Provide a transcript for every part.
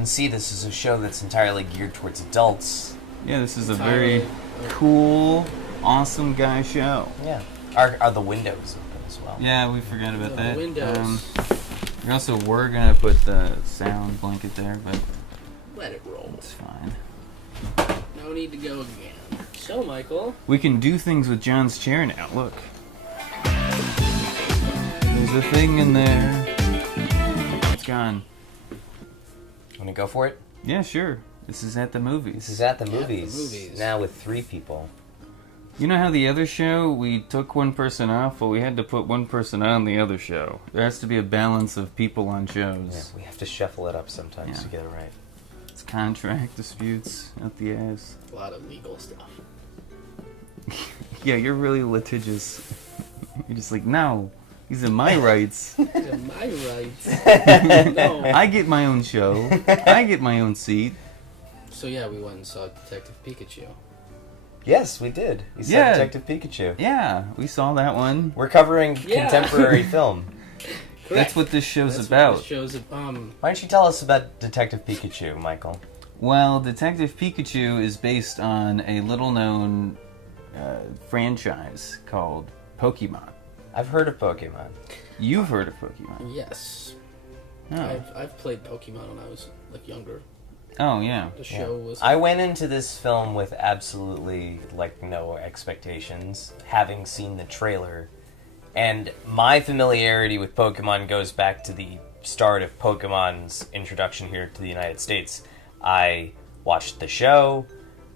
can see, this is a show that's entirely geared towards adults. Yeah, this is a very cool, awesome guy show. Yeah. Are the windows open as well? Yeah, we forgot about that. Windows. We also were going to put the sound blanket there, but Let it roll. it's fine. No need to go again. So, Michael. We can do things with John's chair now. Look. There's a thing in there. It's gone. Want to go for it? Yeah, sure. This is at the movies. This is at the the movies. movies. Now with 3 people. You know how the other show, we took one person off? Well, we had to put one person on the other show. There has to be a balance of people on shows. Yeah, we have to shuffle it up sometimes to get it right. It's contract disputes out the ass. A lot of legal stuff. Yeah, you're really litigious. You're just like, no, these are my rights. These are my rights. No. I get my own show. I get my own seat. So, yeah, we went and saw Detective Pikachu. Yes, we did. We saw Yeah. Detective Pikachu. Yeah, we saw that one. We're covering Yeah. contemporary film. That's what this show's That's about. What this show's Why don't you tell us about Detective Pikachu, Michael? Well, Detective Pikachu is based on a little-known franchise called Pokemon. I've heard of Pokemon. You've heard of Pokemon? Yes. Oh, I've played Pokemon when I was like younger. oh yeah. The show was. I went into this film with absolutely no expectations, having seen the trailer, and my familiarity with Pokemon goes back to the start of Pokemon's introduction here to the United States. I watched the show,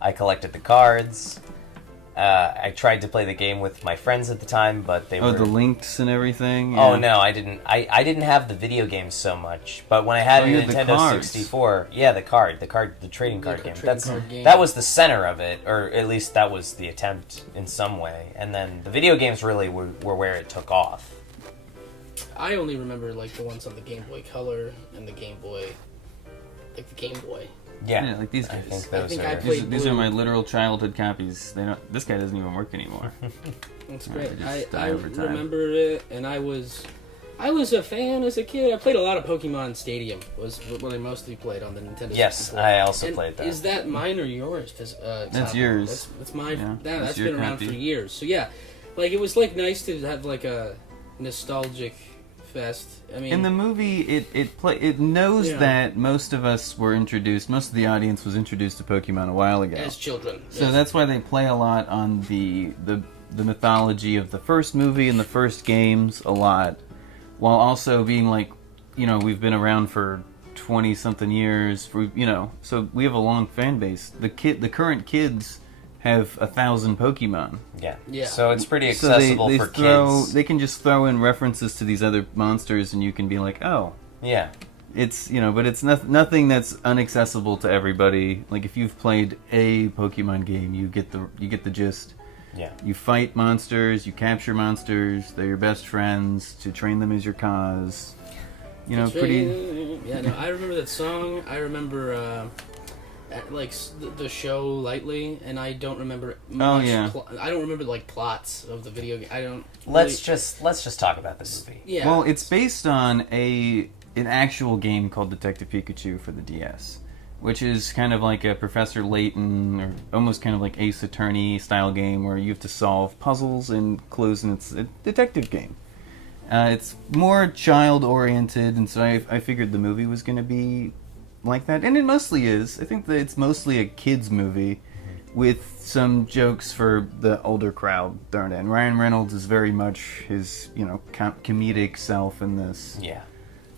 I collected the cards, I tried to play the game with my friends at the time, but they were... Oh, the links and everything? Oh Yeah. no, I didn't. I didn't have the video games so much, but when I had you a had the Nintendo cards. 64, yeah, the trading card game. trading card game. That was the center of it, or at least that was the attempt in some way. And then the video games really were where it took off. I only remember like the ones on the Game Boy Color and the Game Boy, like the Game Boy. Yeah, Yeah, like these I guys. think those think are. I These, played these are Blue. my literal childhood copies. They don't. This guy doesn't even work anymore. That's Yeah, great. they just die I over time. remember it, and I was a fan as a kid. I played a lot of Pokemon Stadium. Was what I mostly played on the Nintendo. Yes, 64. I also And played that. Is that mine or yours? That's Tom? yours. That's mine. Yeah, Yeah, that's that's your been around copy. for years. So yeah, like it was like nice to have like a nostalgic fest. I mean, In the movie, it knows Yeah. that most of us were introduced. Most of the audience was introduced to Pokemon a while ago. as children. So yes. that's why they play a lot on the mythology of the first movie and the first games a lot, while also being like, we've been around for 20-something years. So we have a long fan base. The current kids have 1,000 Pokemon. Yeah. Yeah. So it's pretty So accessible they for throw, kids. They can just throw in references to these other monsters, and you can be like, oh. Yeah. It's but it's nothing that's inaccessible to everybody. Like if you've played a Pokemon game, you get the gist. Yeah. You fight monsters, you capture monsters. They're your best friends. To train them is your cause. Pretty. Yeah, no, I remember that song. I remember the show lightly, and I don't remember much. yeah. I don't remember like plots of the video game. I don't. Let's just talk about this movie. Yeah. Well, it's based on an actual game called Detective Pikachu for the DS, which is kind of like a Professor Layton, or almost kind of like Ace Attorney style game where you have to solve puzzles and clues, and it's a detective game. It's more child-oriented, and so I figured the movie was going to be like that, and it mostly is. I think that it's mostly a kids' movie with some jokes for the older crowd thrown in. Ryan Reynolds is very much his, comedic self in this. Yeah.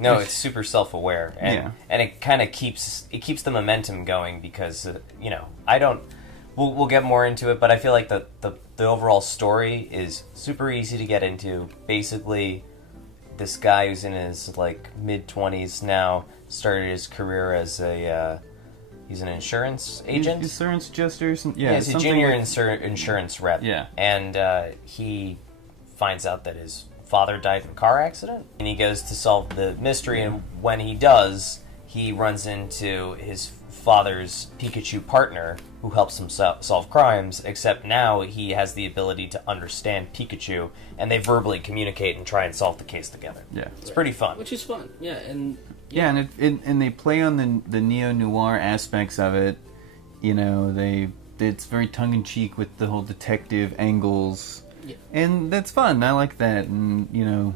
No, it's super self-aware, and it kind of keeps the momentum going because I don't. We'll get more into it, but I feel like the overall story is super easy to get into. Basically, this guy who's in his mid-20s now started his career as he's an insurance agent. Insurance adjuster, He's a junior insurance rep. Yeah. And he finds out that his father died in a car accident, and he goes to solve the mystery, and when he does, he runs into his father's Pikachu partner who helps him solve crimes, except now he has the ability to understand Pikachu, and they verbally communicate and try and solve the case together. Yeah. It's pretty fun. Which is fun. Yeah, and Yeah, and and they play on the neo noir aspects of it. You know, it's very tongue in cheek with the whole detective angles, and that's fun. I like that, and you know,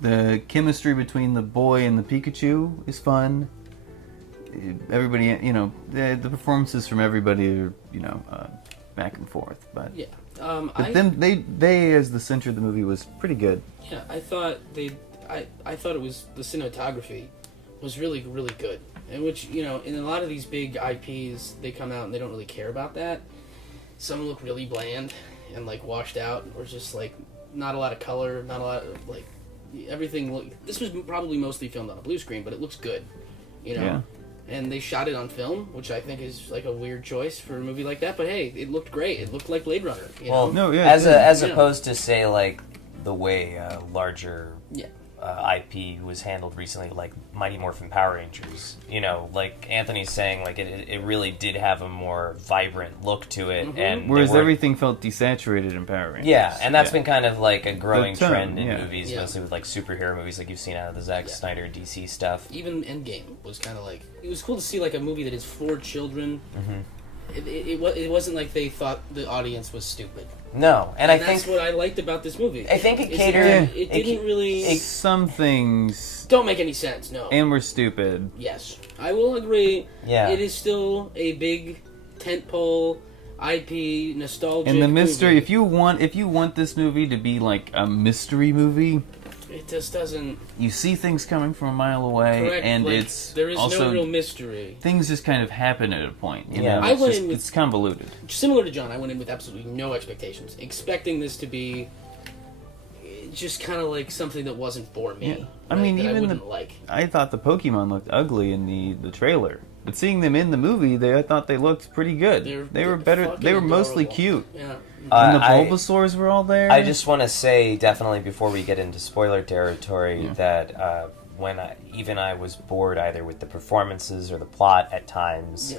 the chemistry between the boy and the Pikachu is fun. Everybody, you know, the performances from everybody are, you know, back and forth, but yeah. But they as the center of the movie was pretty good. Yeah, I thought I thought it was the cinematography was really really good, and which, you know, in a lot of these big IPs they come out and they don't really care about that. Some look really bland and like washed out, or just like not a lot of color, not a lot of like everything. This was probably mostly filmed on a blue screen, but it looks good, you know. Yeah. And they shot it on film, which I think is like a weird choice for a movie like that. But hey, it looked great. It looked like Blade Runner. You know? No, yeah, as opposed to say like the way larger Yeah. IP was handled recently, like Mighty Morphin Power Rangers. You know, like Anthony's saying, like it really did have a more vibrant look to it, and whereas everything felt desaturated in Power Rangers. Yeah, and that's been kind of like a growing The tone, trend in yeah. movies, mostly with like superhero movies, like you've seen out of the Zack Snyder DC stuff. Even Endgame was kind of like, it was cool to see like a movie that is for children. Mm-hmm. It wasn't like they thought the audience was stupid. No, and I think that's what I liked about this movie. I think it Is catered. It didn't really. Some things Don't make any sense. No. and were stupid. Yes, I will agree. Yeah. It is still a big tentpole IP nostalgic. And the mystery, movie. if you want this movie to be like a mystery movie, It just doesn't. you see things coming from a mile away, Correct, and like, it's there is also no real mystery. things just kind of happen at a point. You Yeah. know? I It's went just- in with- it's convoluted. Similar to John, I went in with absolutely no expectations, expecting this to be just kind of like something that wasn't for me. Yeah. I mean, that I even wouldn't like. I thought the Pokemon looked ugly in the trailer, but seeing them in the movie, I thought they looked pretty good. They were better. fucking They were mostly adorable. cute. Yeah. And the I- Bulbasaurs were all there. I just want to say, definitely before we get into spoiler territory, Yeah. that when I was bored either with the performances or the plot at times, Yeah.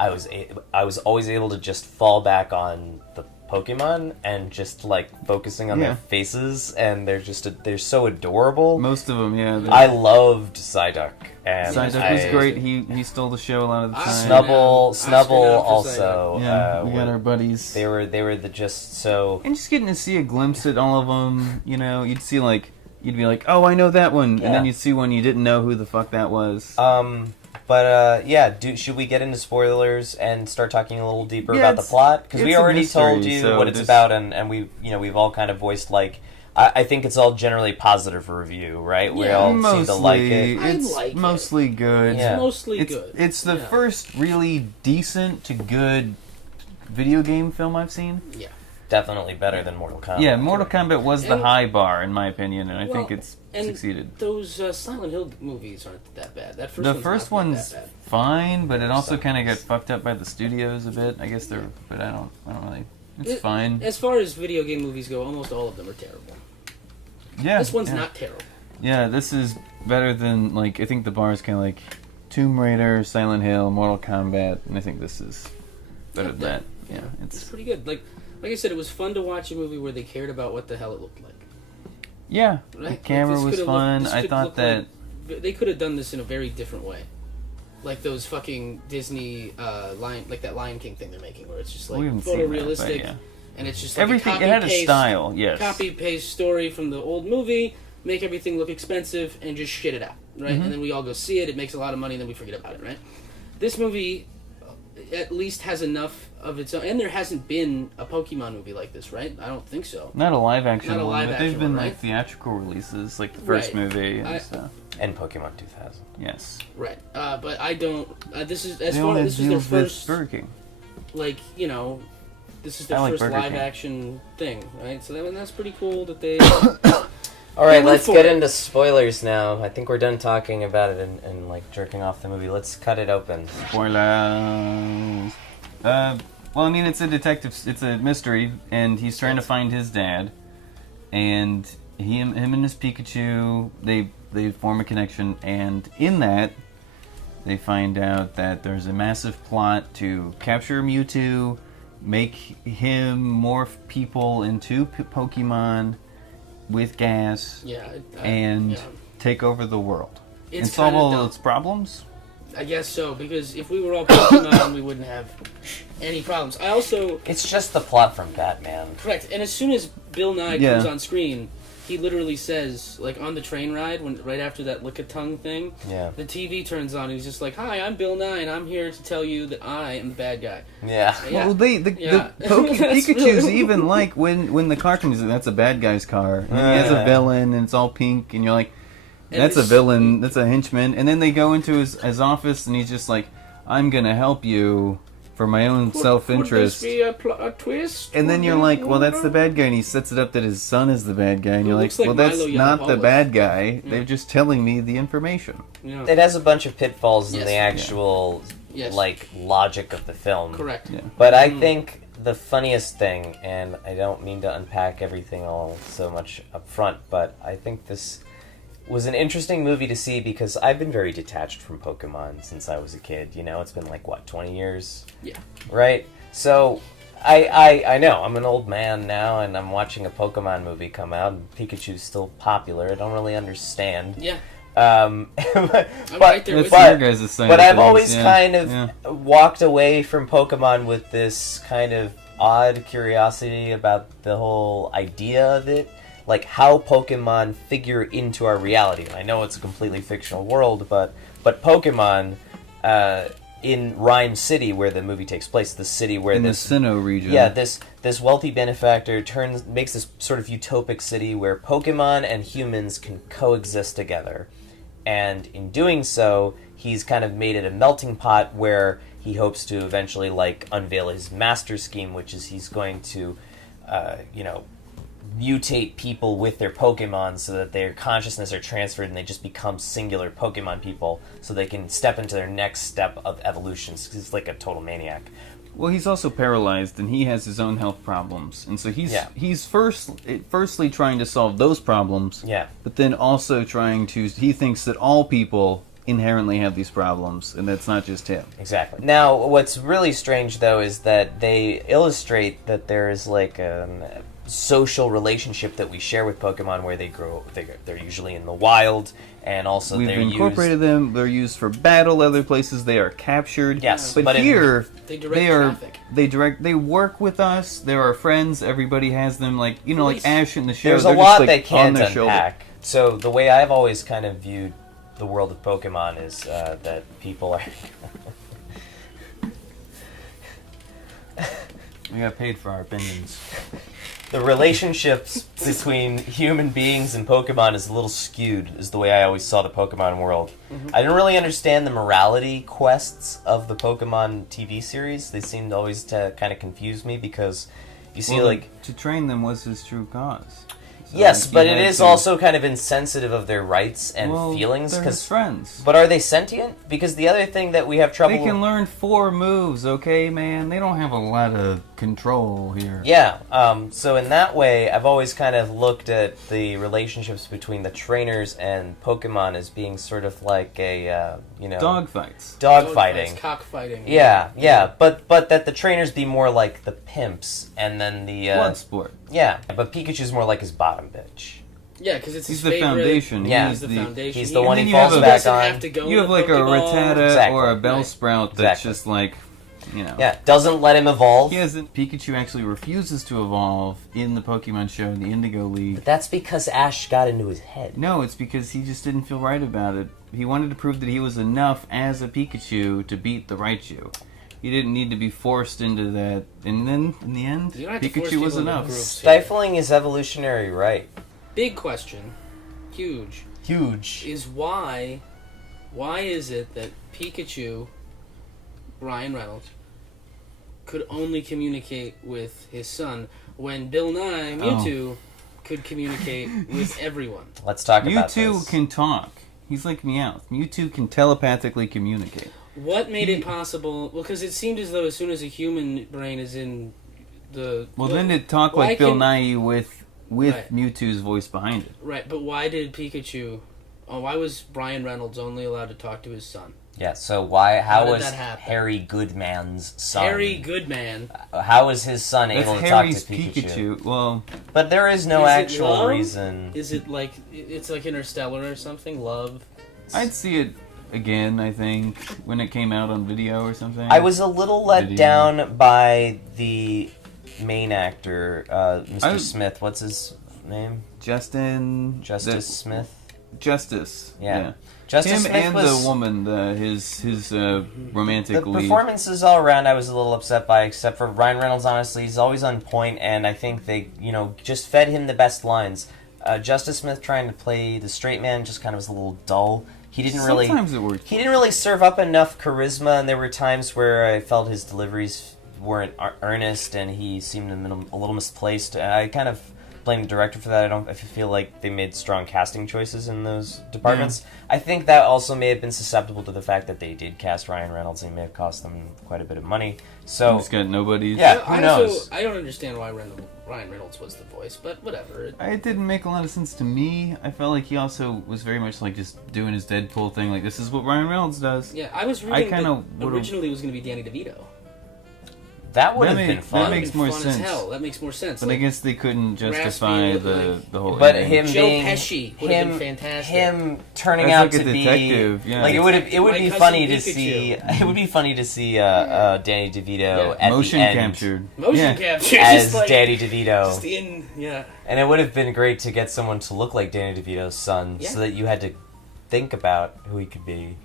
I was always able to just fall back on the Pokemon and just like focusing on Yeah. their faces, and they're so adorable. Most of them, yeah. I loved Psyduck, and Psyduck was great. He stole the show a lot of the time. Snubble Oscar now for also. Yeah, we got our buddies. They were just so. And just getting to see a glimpse at all of them, you know, you'd be like, oh, I know that one, Yeah. and then you'd see one you didn't know who the fuck that was. Should we get into spoilers and start talking a little deeper Yeah, about the plot? Because it's we a already mystery, told you so what it's there's- about, and we've all kind of voiced like. I think it's all generally positive review, right? We Yeah. all seem to like it. I It's like it. mostly good. Yeah. Mostly It's, good. it's the Yeah. first really decent to good video game film I've seen. Yeah. Definitely better than Mortal Kombat. Yeah, Mortal Kombat was the And- high bar, in my opinion, and I think Well, it's and succeeded. Those Silent Hill movies aren't that bad. That first The one's first not one's that bad. fine, but it also Sucks. kind of got fucked up by the studios a bit. I guess but I don't really. It's It- fine. As far as video game movies go, almost all of them are terrible. Yeah, This one's yeah. not terrible. Yeah, this is better than I think the bar is kind of like Tomb Raider, Silent Hill, Mortal Kombat, and I think this is better than that. Yeah, It's pretty good. Like I said, it was fun to watch a movie where they cared about what the hell it looked like. yeah. Right? The Like, camera this was could've fun. this I could thought look that. they could have done this in a very different way. Like those fucking Disney that Lion King thing they're making, where it's just like We haven't seen that, but photorealistic, yeah. and it's just like Everything a it had a copy-paste- style, yes. Copy paste story from the old movie, make everything look expensive, and just shit it out, right? Mm-hmm. And then we all go see it. It makes a lot of money, and then we forget about it, right? This movie at least has enough of its own, and there hasn't been a Pokemon movie like this, right? I don't think so. Not a live action Not a one, live but they've action been one, like right? theatrical releases, like the first Right. movie. I- And stuff. And Pokemon 2000. Yes. Right, but I don't. This is They only this is their deal with first, Burger King. like this is their I like first Burger live King. action thing, right? So that's pretty cool that they. All right, went let's for get it. into spoilers now. I think we're done talking about it and like jerking off the movie. Let's cut it open. Spoilers. Well, I mean, it's a mystery, and he's trying to find his dad, and him and his Pikachu, they form a connection, and in that, they find out that there's a massive plot to capture Mewtwo, make him morph people into Pokemon with gas, Yeah, and take over the world. It's and solve kinda all dumb. its problems? I guess so, because if we were all Pokemon, we wouldn't have any problems. I also... It's just the plot from Batman. Correct, and as soon as Bill Nye Yeah. comes on screen, he literally says, like, on the train ride, right after that lick-a-tongue thing, Yeah. the TV turns on, and he's just like, "Hi, I'm Bill Nye, and I'm here to tell you that I am the bad guy." Yeah. Yeah. Well, Yeah. the That's Pikachu's really- even like when the cartoon is that's a bad guy's car. And he has a villain, and it's all pink, and you're like, And that's a it's- villain, that's a henchman. And then they go into his office, and he's just like, I'm gonna help you for my own self-interest. Could this be a twist? And then you're like, well, that's the bad guy, and he sets it up that his son is the bad guy, and It you're like, looks like well, that's Milo not the Yiannopoulos. bad guy. Yeah. They're just telling me the information. Yeah. It has a bunch of pitfalls in Yes. the actual, Yes. like, logic of the film. Correct. Yeah. But I Mm. think the funniest thing, and I don't mean to unpack everything all so much up front, but I think this was an interesting movie to see because I've been very detached from Pokemon since I was a kid. You know, it's been like, what, 20 years? Yeah. Right? So, I know, I'm an old man now, and I'm watching a Pokemon movie come out, and Pikachu's still popular. I don't really understand. Yeah. But, I'm right there That's with your you. guys' side but of I've things, always yeah. kind of Yeah. walked away from Pokemon with this kind of odd curiosity about the whole idea of it. Like, how Pokemon figure into our reality. And I know it's a completely fictional world, but Pokemon, in Rhyme City, where the movie takes place, the city where in the this... Sinnoh region. Yeah, this wealthy benefactor makes this sort of utopic city where Pokemon and humans can coexist together. And in doing so, he's kind of made it a melting pot where he hopes to eventually, like, unveil his master scheme, which is he's going to, mutate people with their Pokemon so that their consciousness are transferred and they just become singular Pokemon people so they can step into their next step of evolution. So he's like a total maniac. Well, he's also paralyzed, and he has his own health problems, and so he's firstly trying to solve those problems. Yeah. But then also trying to. He thinks that all people inherently have these problems, and that's not just him. Exactly. Now, what's really strange, though, is that they illustrate that there is, like, a social relationship that we share with Pokemon where they grow. They're usually in the wild, and also We've they're incorporated them. They're used for battle. Other places they are captured. Yes, but but in- here They direct traffic. They work with us. They're our friends. Everybody has them, like Police. like Ash in the show. There's a they're lot just, like, they on can't their shoulder. unpack. So the way I've always kind of viewed the world of Pokemon is that people are... We got paid for our opinions. The relationships between human beings and Pokemon is a little skewed, is the way I always saw the Pokemon world. Mm-hmm. I didn't really understand the morality quests of the Pokemon TV series. They seemed always to kind of confuse me because you see, Well, like... to train them was his true cause. So, Yes, like, but you it had is to- also kind of insensitive of their rights and well, feelings. They're his friends. But are they sentient? Because the other thing that we have trouble They can learn 4 moves, okay, man? They don't have a lot of control here. Yeah, so in that way, I've always kind of looked at the relationships between the trainers and Pokemon as being sort of like a, Dogfights. dogfighting. Cockfighting. Yeah, but that the trainers be more like the pimps, and then the... Blood sport. Yeah, but Pikachu's more like his bottom bitch. Yeah, because it's He's his the favorite. foundation. Yeah. He's the foundation. He's the one then he you have falls a- back doesn't on. have to go You have to like a Pokeball. Rattata Exactly. or a Right. Bellsprout that's Exactly. just like, Yeah, doesn't let him evolve. He hasn't. Pikachu actually refuses to evolve in the Pokemon show, in the Indigo League. But that's because Ash got into his head. No, it's because he just didn't feel right about it. He wanted to prove that he was enough as a Pikachu to beat the Raichu. He didn't need to be forced into that. And then, in the end, You don't have to force Pikachu was people into enough. groups. Stifling his evolutionary right. Big question, huge, Huge. is why is it that Pikachu, Ryan Reynolds, could only communicate with his son when Bill Nye, Mewtwo, could communicate with everyone? Let's talk about Mewtwo this. can talk. He's like Meowth. Mewtwo can telepathically communicate. What made it possible? Well, because it seemed as though as soon as a human brain is in the... Well, then it talk why like Bill can- Nye with Right. Mewtwo's voice behind it. Right, but why did Pikachu... why was Brian Reynolds only allowed to talk to his son? Yeah, so how How did was that happen? Harry Goodman's son? Harry Goodman. How was his son That's able to Harry's talk to Pikachu? Well, But there is no Is it actual love? reason. Is it like... It's like Interstellar or something? Love? I'd see it again, I think, when it came out on video or something. I was a little let down by the main actor, Mr. Smith. What's his name? Justice Smith. Justice. Yeah. Justice Him Smith and was, the woman, his romantic the lead. performances all around I was a little upset by, except for Ryan Reynolds. Honestly, he's always on point, and I think they, just fed him the best lines. Justice Smith trying to play the straight man just kind of was a little dull. He didn't really. Sometimes it worked. He didn't really serve up enough charisma, and there were times where I felt his deliveries weren't earnest, and he seemed a little misplaced. I kind of blame the director for that. I feel like they made strong casting choices in those departments. Yeah. I think that also may have been susceptible to the fact that they did cast Ryan Reynolds. It may have cost them quite a bit of money. So he's got nobodies. Yeah, who knows? I don't understand why Ryan Reynolds was the voice, but whatever. It didn't make a lot of sense to me. I felt like he also was very much like just doing his Deadpool thing. Like, this is what Ryan Reynolds does. Yeah, I was reading that originally it was going to be Danny DeVito. That would have been fun. That makes more sense. That makes more sense. But I guess they couldn't justify the whole. But ending. him Joe being Pesci would have been fantastic. Him turning out to be like it would be funny to see. It would be funny to see Danny DeVito at motion the end, captured as Danny DeVito. Just in, And it would have been great to get someone to look like Danny DeVito's son, so that you had to think about who he could be,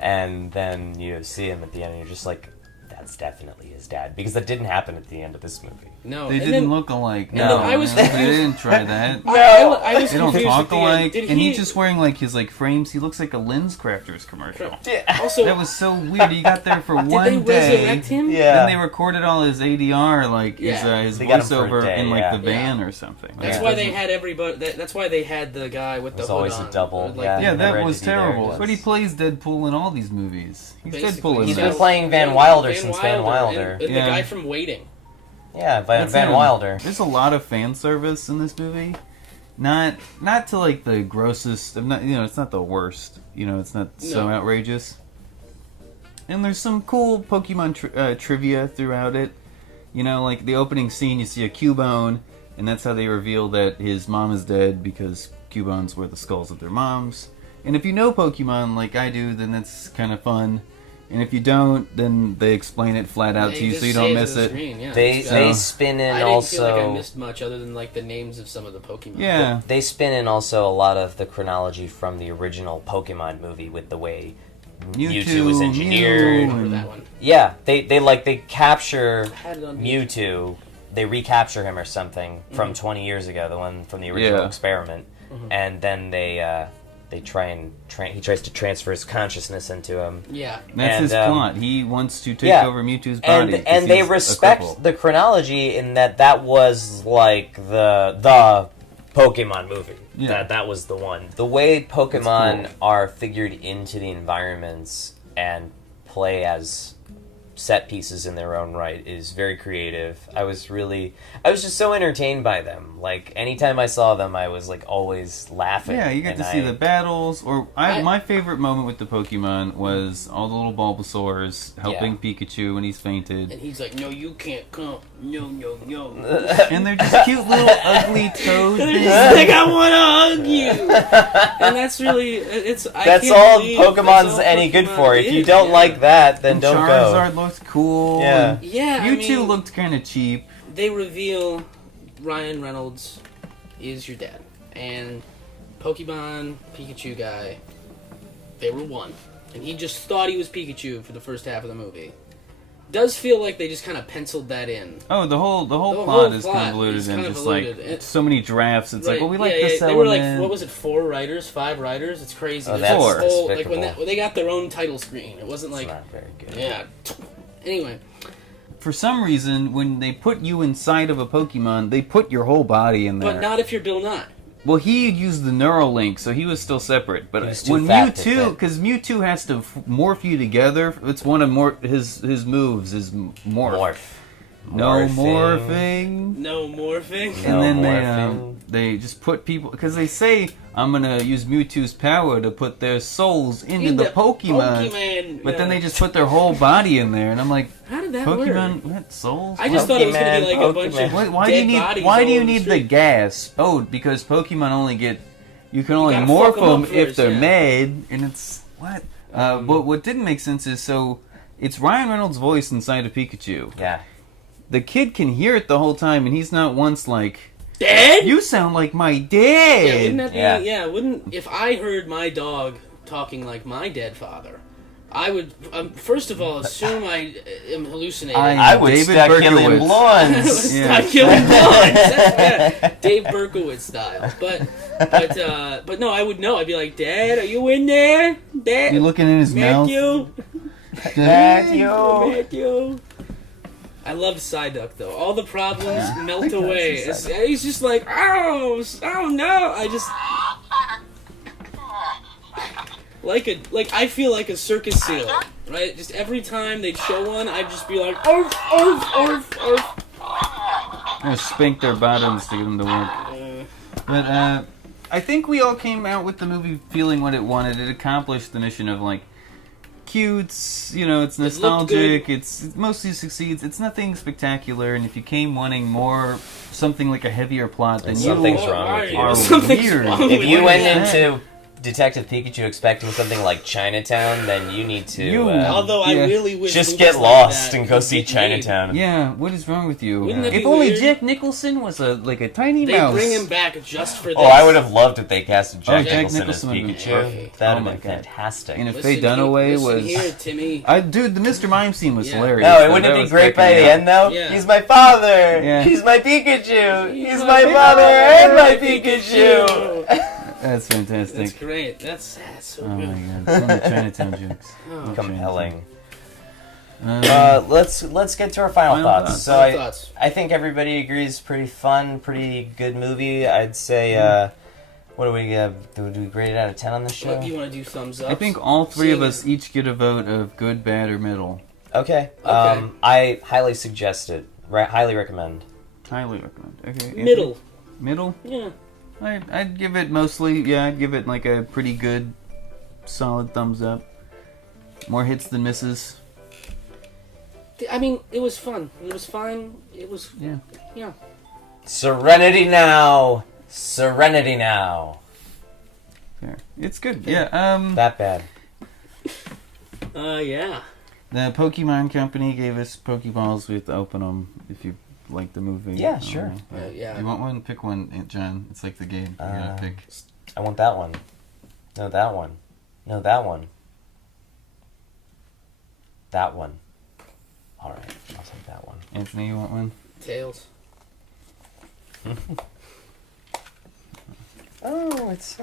and then you see him at the end, and you're just like, that's definitely his dad, because that didn't happen at the end of this movie. No, they didn't look alike. No, I was they didn't try that. I was they don't talk alike, and he's just wearing like his frames. He looks like a Lens Crafters commercial. Also, that was so weird. He got there for one day. Did they resurrect him? Yeah. Then they recorded all his ADR, his voiceover in the van or something. That's why they had everybody. That's why they had the guy with the hood always on. a double. That was terrible. But he plays Deadpool in all these movies. He's Deadpool in He's been playing Van Wilder since Van Wilder. And the guy from Waiting. Yeah, Van Wilder. There's a lot of fan service in this movie. Not to the grossest. It's not the worst. It's not so outrageous. And there's some cool Pokemon trivia throughout it. Like the opening scene, you see a Cubone, and that's how they reveal that his mom is dead, because Cubones were the skulls of their moms. And if you know Pokemon like I do, then that's kind of fun. And if you don't, then they explain it flat out to you, so you don't miss it. They spin in also. I didn't feel like I missed much other than the names of some of the Pokemon. Yeah, they spin in also a lot of the chronology from the original Pokemon movie with the way Mewtwo was engineered. I remember that one. Yeah, they capture Mewtwo. They recapture him or something from 20 years ago, the one from the original experiment, and then he tries to transfer his consciousness into him. Yeah. That's his plot. He wants to take over Mewtwo's body. And they respect the chronology in that was the Pokemon movie. Yeah. That was the one. The way Pokemon are figured into the environments and play as set pieces in their own right is very creative. I was just so entertained by them. Anytime I saw them, I was always laughing. Yeah, you get to see the battles. My favorite moment with the Pokemon was all the little Bulbasaurs helping Pikachu when he's fainted. And he's like, "No, you can't come. No." And they're just cute little ugly toads. I want to hug you. And that's really that's all Pokemon's any good for. If you don't like that, then don't go. Charizard looks cool. Yeah. Mewtwo looked kind of cheap. They reveal Ryan Reynolds is your dad. And Pokemon Pikachu guy, they were one. And he just thought he was Pikachu for the first half of the movie. Does feel like they just kind of penciled that in. Oh, the whole plot is convoluted and just so many drafts. It's we like this element. They were what was it, 4 writers, 5 writers? It's crazy. Oh, that's 4. When they got their own title screen. It wasn't it's not very good. Yeah. Anyway. For some reason, when they put you inside of a Pokemon, they put your whole body in there. But not if you're Bill Nye. Well, he used the Neuralink, so he was still separate. But when Mewtwo, because Mewtwo has to morph you together, it's one of his moves is morph. No morphing. And then they just put people, because they say, I'm going to use Mewtwo's power to put their souls into the Pokemon. But then they just put their whole body in there, and I'm like, how did that Pokemon, work? What, souls? I just thought it was going to be a bunch of why dead do you need bodies Why do you all need the gas? Oh, because Pokemon only get you can only gotta morph fuck 'em up them if first, they're yeah. made, and it's what? But what didn't make sense is it's Ryan Reynolds' voice inside of Pikachu. Yeah. The kid can hear it the whole time, and he's not once like, Dad? "You sound like my dad." Yeah, wouldn't that be? Yeah. Yeah, wouldn't if I heard my dog talking like my dead father, I would first of all assume I am hallucinating. I would David start killing Berkowitz. blondes. Yeah. Start killing blondes. Yeah, Dave Berkowitz style. But no, I would know. I'd be like, Dad, are you in there? Dad, You're looking in his mouth. Matthew, Matthew. Matthew. I love Psyduck though. All the problems melt away. He's just like, oh no! I just I feel like a circus seal, right? Just every time they'd show one, I'd just be like, arf, arf, arf, arf. I'm gonna spank their bottoms to get them to work. But I think we all came out with the movie feeling what it wanted. It accomplished the mission of like cute, it's nostalgic, it mostly succeeds. It's nothing spectacular, and if you came wanting more, something like a heavier plot, then Something's you wrong with you. are Something's weird. wrong If with you you. went into Detective Pikachu expecting something like Chinatown, then you need to Although I Yeah. really wish just movies get like lost that and go would see get made. Chinatown. Yeah, what is wrong with you? Wouldn't that If be only weird? Jack Nicholson was a tiny They mouse. bring him back just for this. Oh, I would have loved if they casted Jack Jack Nicholson as Nicholson would've been Pikachu. perfect. That Oh would my have been God. fantastic. And if Listen Faye Dunaway listen was, here, Timmy. dude, the Mr. Mime scene was Yeah. hilarious. No, That wouldn't it be was great by cracking the me up. end though? Yeah. He's my father. Yeah. He's my Pikachu. He's my my father and my Pikachu. That's fantastic. That's great. That's so Oh good. my god, some of the Chinatown jokes. Oh. Compelling. Uh, Let's get to our final Final thoughts. thoughts. So Final thoughts. I think everybody agrees. Pretty fun, pretty good movie. I'd say. What do we grade it out of 10 on this show? What, you want to do thumbs up? I think all three of Seeing- us each get a vote of good, bad, or middle. Okay. Okay. I highly suggest it. Highly recommend. Highly recommend. Okay. Anthony? middle. Middle? Yeah. I'd give it I'd give it like a pretty good, solid thumbs up. More hits than misses. I mean, it was fun. It was fine. It was. Yeah. Yeah. Serenity now. Serenity now. Fair. It's good. Yeah. That bad. Yeah. The Pokemon Company gave us Pokeballs. We have to open them if you like the movie. Yeah, sure. Yeah. You want one? Pick one, Aunt John. It's like the game. You gotta pick. I want that one. No, that one. No, that one. That one. All right, I'll take that one. Anthony, you want one? Tails. Oh, it's